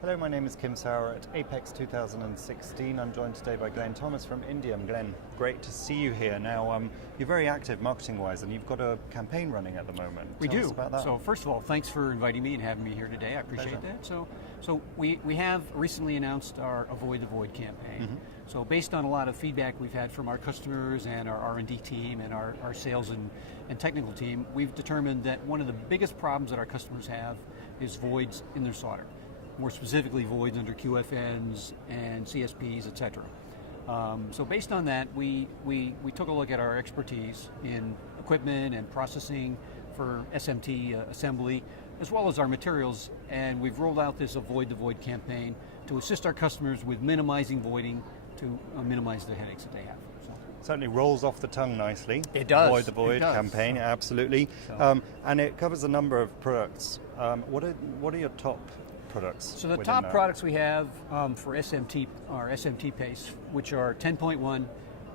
Hello, my name is Kim Sauer at Apex 2016. I'm joined today by Glen Thomas from Indium. Glen, great to see you here. Now, you're very active marketing-wise, and you've got a campaign running at the moment. We Tell do. us about that. So first of all, thanks for inviting me and having me here today. I appreciate that. So we have recently announced our Avoid the Void campaign. Mm-hmm. So based on a lot of feedback we've had from our customers and our R&D team and our sales and technical team, we've determined that one of the biggest problems that our customers have is voids in their solder. More specifically, voids under QFNs and CSPs, etc. So based on that, we took a look at our expertise in equipment and processing for SMT assembly, as well as our materials, and we've rolled out this Avoid the Void campaign to assist our customers with minimizing voiding to minimize the headaches that they have. So. Certainly rolls off the tongue nicely. It does. Avoid the Void campaign, absolutely. So. And it covers a number of products. What are your top products? So the top products we have for SMT are SMT paste, which are 10.1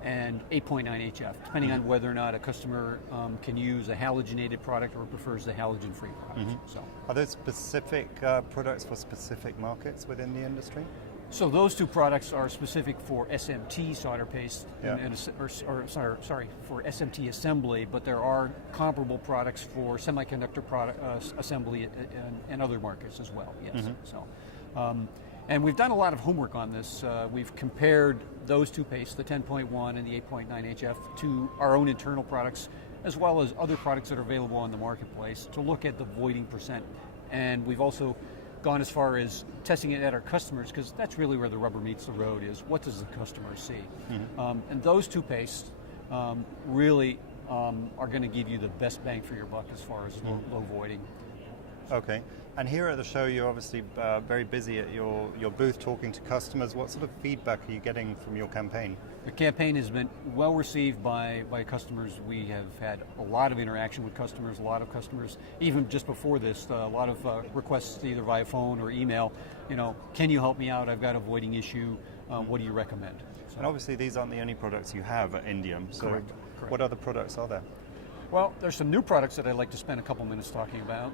and 8.9 HF, depending on whether or not a customer can use a halogenated product or prefers the halogen-free product. So, are there specific products for specific markets within the industry? So those two products are specific for SMT solder paste, for SMT assembly, but there are comparable products for semiconductor assembly and other markets as well, yes. So, and we've done a lot of homework on this. We've compared those two pastes, the 10.1 and the 8.9 HF, to our own internal products, as well as other products that are available on the marketplace to look at the voiding percent. And we've also gone as far as testing it at our customers, because that's really where the rubber meets the road, is what does the customer see? And those two pastes really are going to give you the best bang for your buck as far as low voiding. Okay, and here at the show you're obviously very busy at your booth talking to customers. What sort of feedback are you getting from your campaign? The campaign has been well received by customers. We have had a lot of interaction with customers, a lot of customers, even just before this, a lot of requests either via phone or email, can you help me out? I've got a voiding issue, what do you recommend? So. And obviously these aren't the only products you have at Indium, so Correct. What other products are there? Well, there's some new products that I'd like to spend a couple minutes talking about.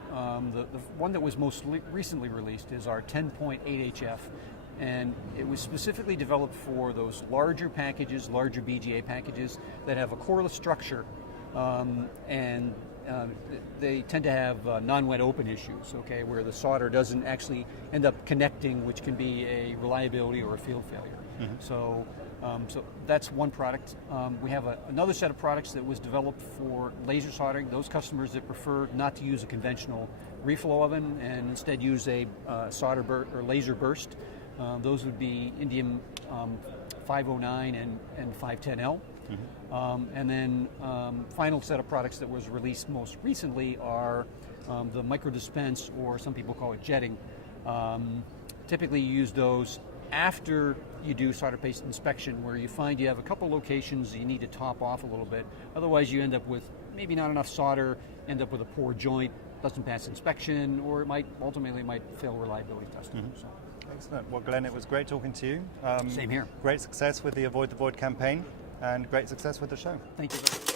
The one that was most recently released is our 10.8 HF, and it was specifically developed for those larger packages, larger BGA packages that have a coreless structure, and they tend to have non-wet open issues, okay, where the solder doesn't actually end up connecting, which can be a reliability or a field failure. So that's one product. We have another set of products that was developed for laser soldering. Those customers that prefer not to use a conventional reflow oven and instead use a solder or laser burst. Those would be Indium 509 and 510L. And then final set of products that was released most recently are the micro dispense, or some people call it jetting. Typically you use those after you do solder paste inspection, where you find you have a couple locations you need to top off a little bit. Otherwise you end up with maybe not enough solder, end up with a poor joint, doesn't pass inspection, or it might ultimately fail reliability testing. So. Excellent. Well, Glen, it was great talking to you. Same here. Great success with the Avoid the Void campaign, and great success with the show. Thank you very much.